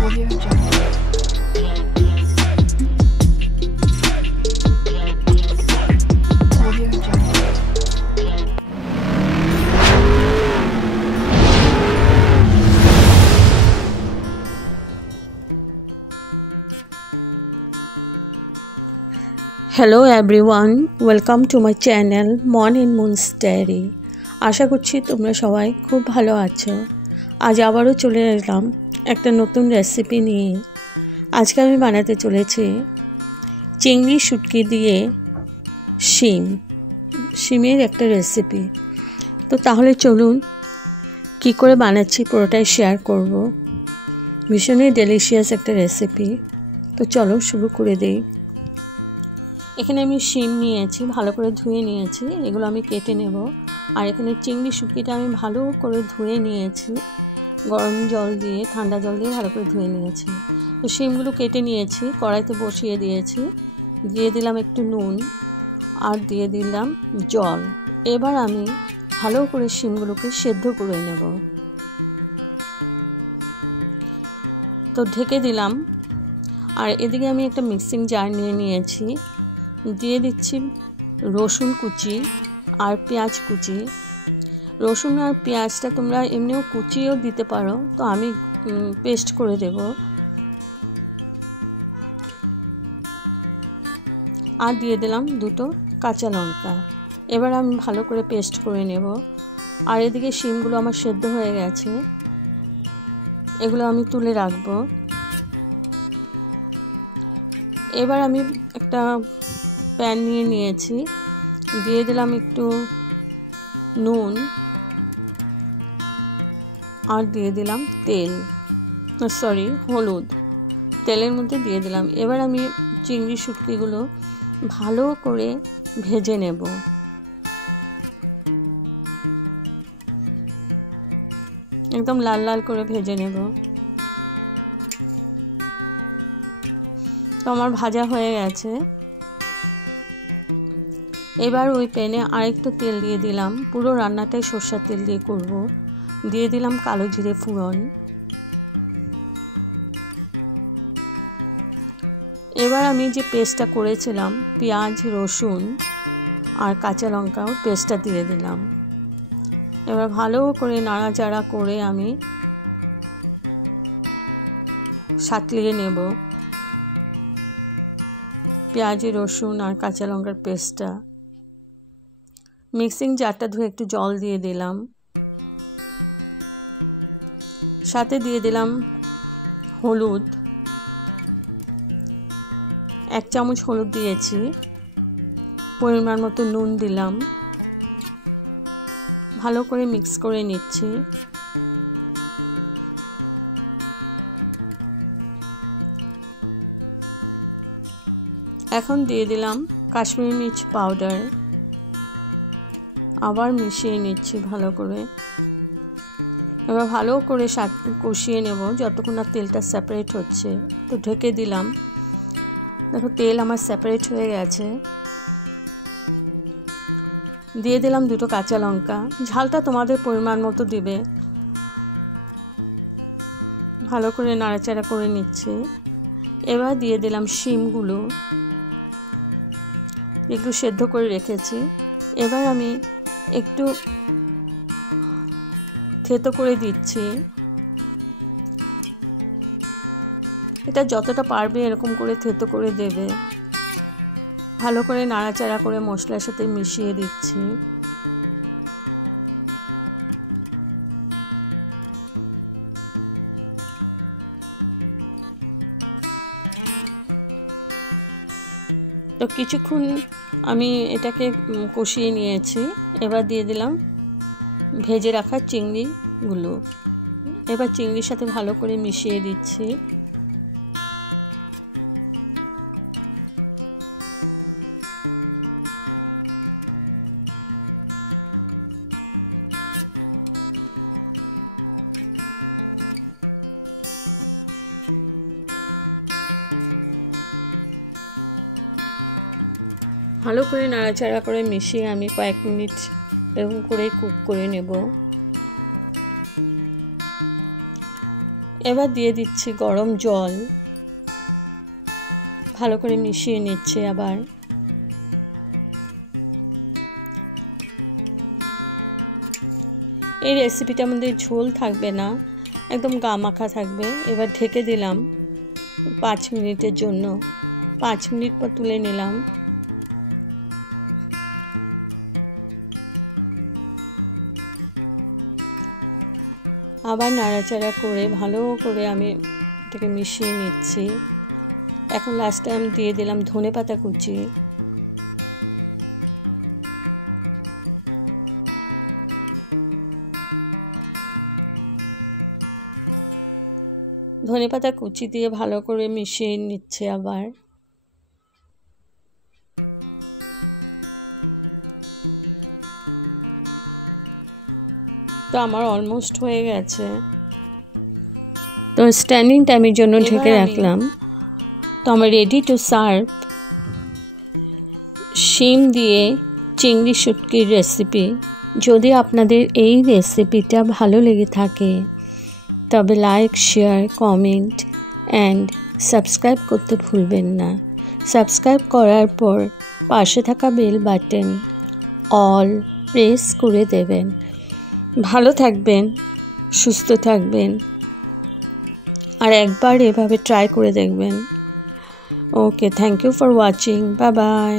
Audio Jungle. Audio Jungle. Hello everyone, welcome to my channel Mon in Moon's Diary. আশা করছি তোমরা সবাই খুব ভালো আছো। আজ আবারও চলে এলাম একটা নতুন রেসিপি নিয়ে। আজকে আমি বানাতে চলেছি চিংড়ি শুটকি দিয়ে শিমের একটা রেসিপি। তো তাহলে চলুন কি করে বানাচ্ছি পুরোটাই শেয়ার করব। ভীষণই ডেলিশিয়াস একটা রেসিপি। তো চলো শুরু করে দেই। এখানে আমি শিম নিয়েছি, ভালো করে ধুয়ে নিয়েছি, এগুলো আমি কেটে নেব। আর এখানে চিংড়ি শুটকিটা আমি ভালো করে ধুয়ে নিয়েছি, গরম জল দিয়ে ঠান্ডা জল দিয়ে ভালো করে ধুয়ে নিয়েছি। তো শিমগুলো কেটে নিয়েছি, কড়াইতে বসিয়ে দিয়েছি, দিয়ে দিলাম একটু নুন আর দিয়ে দিলাম জল। এবার আমি ভালো করে শিমগুলোকে সেদ্ধ করে নেব। তো ঢেকে দিলাম। আর এদিকে আমি একটা মিক্সিং জার নিয়ে নিয়েছি, দিয়ে দিচ্ছি রসুন কুচি আর পেঁয়াজ কুচি। রসুন আর পেঁয়াজটা তোমরা এমনিও কুচিও দিতে পারো, তো আমি পেস্ট করে দেব। আর দিয়ে দিলাম দুটো কাঁচা লঙ্কা। এবার আমি ভালো করে পেস্ট করে নেব। আর এদিকে শিমগুলো আমার সেদ্ধ হয়ে গেছে, এগুলো আমি তুলে রাখবো। এবার আমি একটা প্যান নিয়ে নিয়েছি, দিয়ে দিলাম একটু নুন আর দিয়ে দিলাম হলুদ। তেলের মধ্যে দিয়ে দিলাম। এবার আমি চিংড়ি শুটকিগুলো ভালো করে ভেজে নেব। একদম লাল লাল করে ভেজে নেব। তো আমার ভাজা হয়ে গেছে। এবার ওই প্যানে আরেকটু তেল দিয়ে দিলাম, পুরো রান্নাটাই সরষের তেল দিয়ে করব। দিয়ে দিলাম কালো জিরে ফোড়ন। এবার আমি যে পেস্টটা করেছিলাম পেঁয়াজ রসুন আর কাঁচা লঙ্কা, পেস্টটা দিয়ে দিলাম। এবার ভালো করে নাড়াচাড়া করে আমি সাঁতলিয়ে নেব পেঁয়াজ রসুন আর কাঁচা লঙ্কার পেস্টটা। মিক্সিং জারটা ধুয়ে একটু জল দিয়ে দিলাম, সাথে দিয়ে দিলাম হলুদ, 1 চামচ হলুদ দিয়েছি, পরিমাণ মতো নুন দিলাম। ভালো করে মিক্স করে নিচ্ছি। এখন দিয়ে দিলাম কাশ্মীরি মির্চ পাউডার, আবার মিশিয়ে নিচ্ছি ভালো করে। এবার ভালো করে কষিয়ে নেব যতক্ষণ না তেলটা সেপারেট হচ্ছে। তো ঢেকে দিলাম। দেখো তেল আমার সেপারেট হয়ে গেছে। দিয়ে দিলাম দুটো কাঁচা লঙ্কা, ঝালটা তোমাদের পরিমাণ মতো দিবে। ভালো করে নাড়াচাড়া করে নিচ্ছি। এবার দিয়ে দিলাম শিমগুলো, একটু সেদ্ধ করে রেখেছি। এবার আমি একটু থেতো করে দিচ্ছি। এটা যতটা পারবে এরকম করে থেতো করে দেবে। ভালো করে নাড়াচাড়া করে মশলার সাথে মিশিয়ে দিচ্ছি। তো কিছুক্ষণ আমি এটাকে কষিয়ে নিয়েছি। এবার দিয়ে দিলাম ভেজে রাখা চিংড়িগুলো। এবার চিংড়ির সাথে ভালো করে মিশিয়ে দিচ্ছি। ভালো করে নাড়াচাড়া করে মিশিয়ে আমি কয়েক মিনিট এরকম করে কুক করে নেব। এবার দিয়ে দিচ্ছি গরম জল, ভালো করে মিশিয়ে নিচ্ছে। আবার এই রেসিপিটার মধ্যে ঝোল থাকবে না, একদম গা মাখা থাকবে। এবার ঢেকে দিলাম 5 মিনিটের জন্য। 5 মিনিট পর তুলে নিলাম। আবার নাড়াচাড়া করে ভালো করে আমি এটাকে মিশিয়ে নিচ্ছি। এখন লাস্টে আমি দিয়ে দিলাম ধনেপাতা কুচি। ধনেপাতা কুচি দিয়ে ভালো করে মিশিয়ে নিচ্ছে আবার। তো আমার অলমোস্ট হয়ে গেছে। তো স্ট্যান্ডিং টাইমের জন্য ঢেকে রাখলাম। তো আমার রেডি টু সার্ভ শিম দিয়ে চিংড়ি শুটকির রেসিপি। যদি আপনাদের এই রেসিপিটা ভালো লেগে থাকে তবে like, share, comment and subscribe করতে ভুলবেন না। সাবস্ক্রাইব করার পর পাশে থাকা বেল বাটন অল প্রেস করে দেবেন। ভালো থাকবেন, সুস্থ থাকবেন, আর একবার এভাবে ট্রাই করে দেখবেন। Okay, thank you for watching. Bye by.